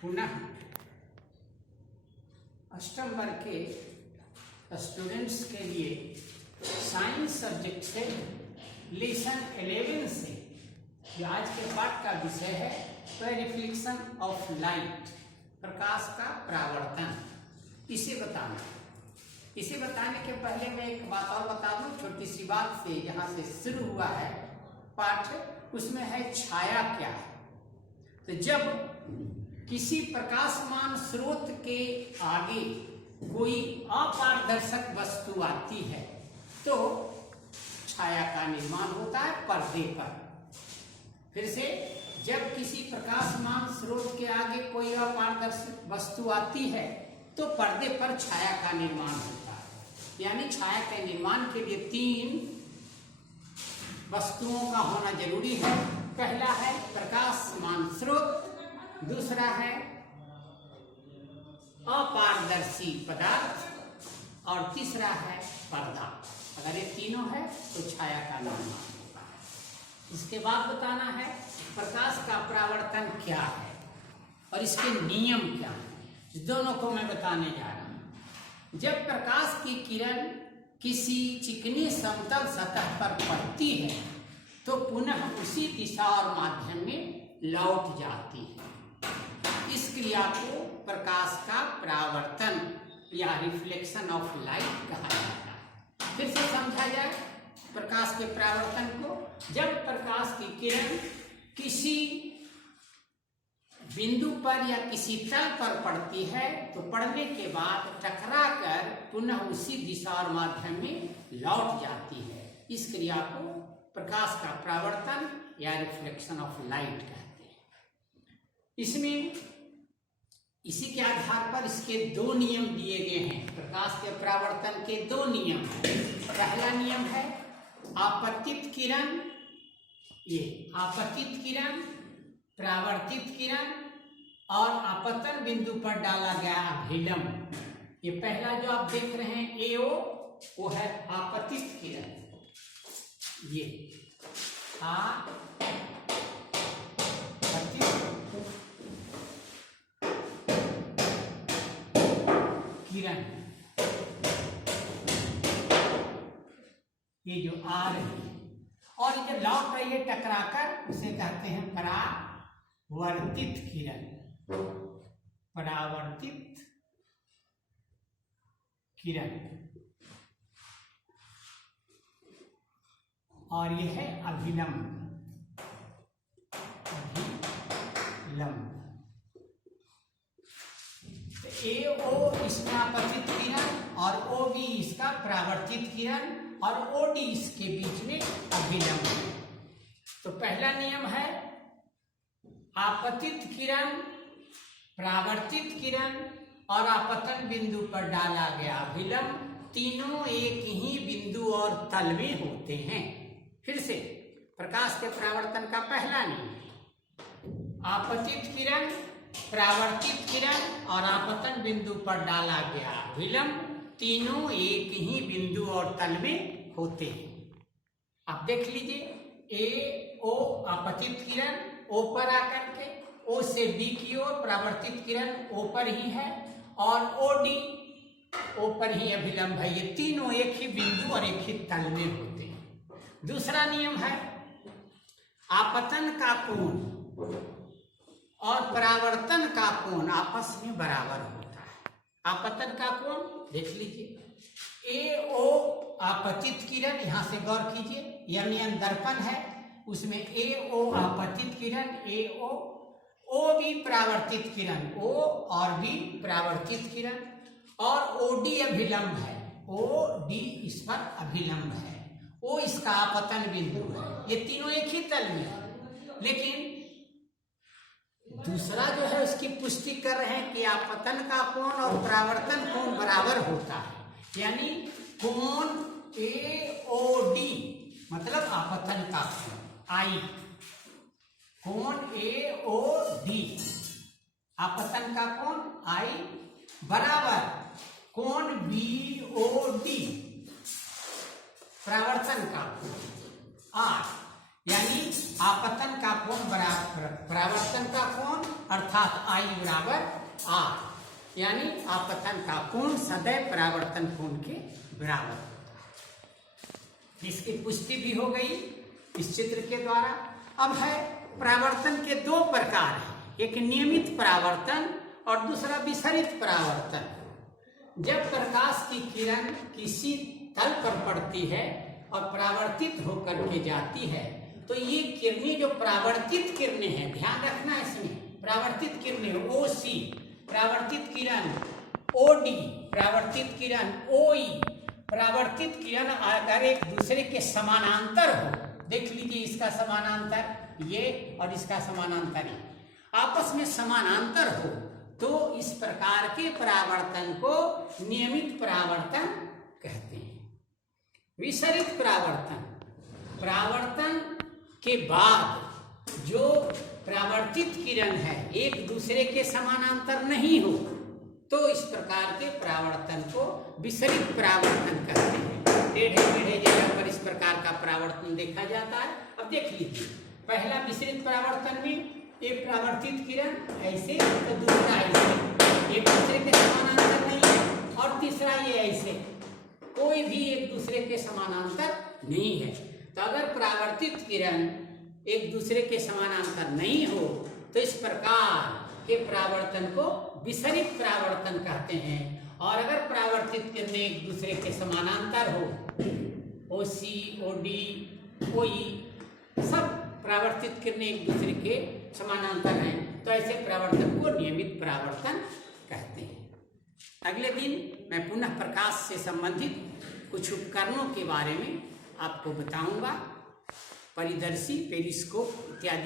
पुनः अष्टम वर्ग के स्टूडेंट्स के लिए साइंस सब्जेक्ट से लेसन 11 से जो आज के पाठ का विषय है वह रिफ्लेक्शन ऑफ लाइट, प्रकाश का परावर्तन, इसे बताने के पहले मैं एक बात और बता दूं, छोटी सी बात से जहां से शुरू हुआ है पाठ, उसमें है छाया क्या है। तो जब किसी प्रकाशमान स्रोत के आगे कोई अपारदर्शक वस्तु आती है तो छाया का निर्माण होता है पर्दे पर। फिर से, जब किसी प्रकाशमान स्रोत के आगे कोई अपारदर्शक वस्तु आती है तो पर्दे पर छाया का निर्माण होता है। यानी छाया के निर्माण के लिए 3 वस्तुओं का होना जरूरी है। पहला है प्रकाशमान स्रोत, दूसरा है अपारदर्शी पदार्थ और तीसरा है पर्दा। अगर ये तीनों है तो छाया का निर्माण होता है। इसके बाद बताना है प्रकाश का परावर्तन क्या है और इसके नियम क्या है। इस दोनों को मैं बताने जा रहा हूं। जब प्रकाश की किरण किसी चिकनी समतल सतह पर पड़ती है तो पुनः उसी दिशा और माध्यम में लौट जाती है। इस क्रिया को प्रकाश का परावर्तन या रिफ्लेक्शन ऑफ लाइट कहा जाता है। फिर से समझा जाए प्रकाश के परावर्तन को। जब प्रकाश की किरण किसी बिंदु पर या किसी तल पर पड़ती है तो पड़ने के बाद टकराकर पुनः उसी दिशा और माध्यम में लौट जाती है। इस क्रिया को प्रकाश का परावर्तन या रिफ्लेक्शन ऑफ लाइट कहते हैं। इसमें इसी के आधार पर इसके 2 नियम दिए गए हैं। प्रकाश के परावर्तन के 2 नियम हैं। पहला नियम है आपतित किरण, ये आपतित किरण, परावर्तित किरण और आपतन बिंदु पर डाला गया अभिलंब। ये पहला जो आप देख रहे हैं AO, वो है आपतित किरण। ये किरण, ये जो आ रही है और ये जो लौट रही है टकराकर, उसे कहते हैं परावर्तित किरण। परावर्तित किरण और यह है अभिलंब। AO इसका आपतित किरण और OB इसका परावर्तित किरण और OD इसके बीच में अभिलंब है। तो पहला नियम है आपतित किरण, परावर्तित किरण और आपतन बिंदु पर डाला गया अभिलंब, तीनों एक ही बिंदु और तल में होते हैं। फिर से, प्रकाश के परावर्तन का पहला नियम, आपतित किरण, परावर्तित किरण और आपतन बिंदु पर डाला गया अभिलंब, तीनों एक ही बिंदु और तल में होते हैं। आप देख लीजिए AO आपतित किरण O पर आकर के, O से B की ओर परावर्तित किरण O पर ही है और OD O पर ही अभिलंब है। ये तीनों एक ही बिंदु और एक ही तल में होते हैं। दूसरा नियम है आपतन का कोण और परावर्तन का कोण आपस में बराबर होता है। आपतन का कोण देख लीजिए, AO आपतित किरण, यहां से गौर कीजिए, यह दर्पण है, उसमें AO आपतित किरण AO, OB परावर्तित किरण O और B परावर्तित किरण और OD अभिलंब है, OD इस पर अभिलंब है, O इसका आपतन बिंदु है। ये तीनों एक ही तल में है। लेकिन दूसरा जो है उसकी पुष्टि कर रहे हैं कि आपतन का कोण और परावर्तन कोण बराबर होता है। यानी कोण AOD मतलब आपतन का कोण I, कोण AOD आपतन का कोण I बराबर कोण BOD परावर्तन का कोण R, यानी आपतन का कोण बराबर परावर्तन का कोण अर्थात I बराबर R, यानी आपतन का कोण सदैव परावर्तन कोण के बराबर। इसकी पुष्टि भी हो गई इस चित्र के द्वारा। अब है परावर्तन के दो प्रकार हैं, एक नियमित परावर्तन और दूसरा विसरित परावर्तन। जब प्रकाश की किरण किसी तल पर पड़ती है और परावर्तित होकर के जाती है तो ये किरणें जो परावर्तित किरणें हैं, ध्यान रखना इसमें, परावर्तित किरणें OC परावर्तित किरण, OD परावर्तित किरण, OE परावर्तित किरण अगर एक दूसरे के समानांतर हो, देख लीजिए इसका समानांतर ये और इसका समानांतर ये, आपस में समानांतर हो तो इस प्रकार के परावर्तन को नियमित परावर्तन कहते हैं। विसरित परावर्तन, परावर्तन के बाद जो परावर्तित किरण है एक दूसरे के समानांतर नहीं हो तो इस प्रकार के परावर्तन को विसरित परावर्तन कहते हैं। टेढ़े मेढ़े जगह पर इस प्रकार का परावर्तन देखा जाता है। अब देख लीजिए, पहला विसरित परावर्तन में एक परावर्तित किरण ऐसे तो दूसरा ऐसे, एक दूसरे के समानांतर नहीं है, और तीसरा ये ऐसे, कोई भी एक दूसरे के समानांतर नहीं है। तो अगर परावर्तित किरण एक दूसरे के समानांतर नहीं हो तो इस प्रकार के परावर्तन को विसरित परावर्तन कहते हैं। और अगर परावर्तित किरणें एक दूसरे के समानांतर हो, OC, OD, OE सब परावर्तित किरणें एक दूसरे के समानांतर हैं तो ऐसे परावर्तन को नियमित परावर्तन कहते हैं। अगले दिन मैं पुनः प्रकाश से संबंधित कुछ उपकरणों के बारे में आपको बताऊंगा, परिदर्शी, पेरिस्कोप इत्यादि।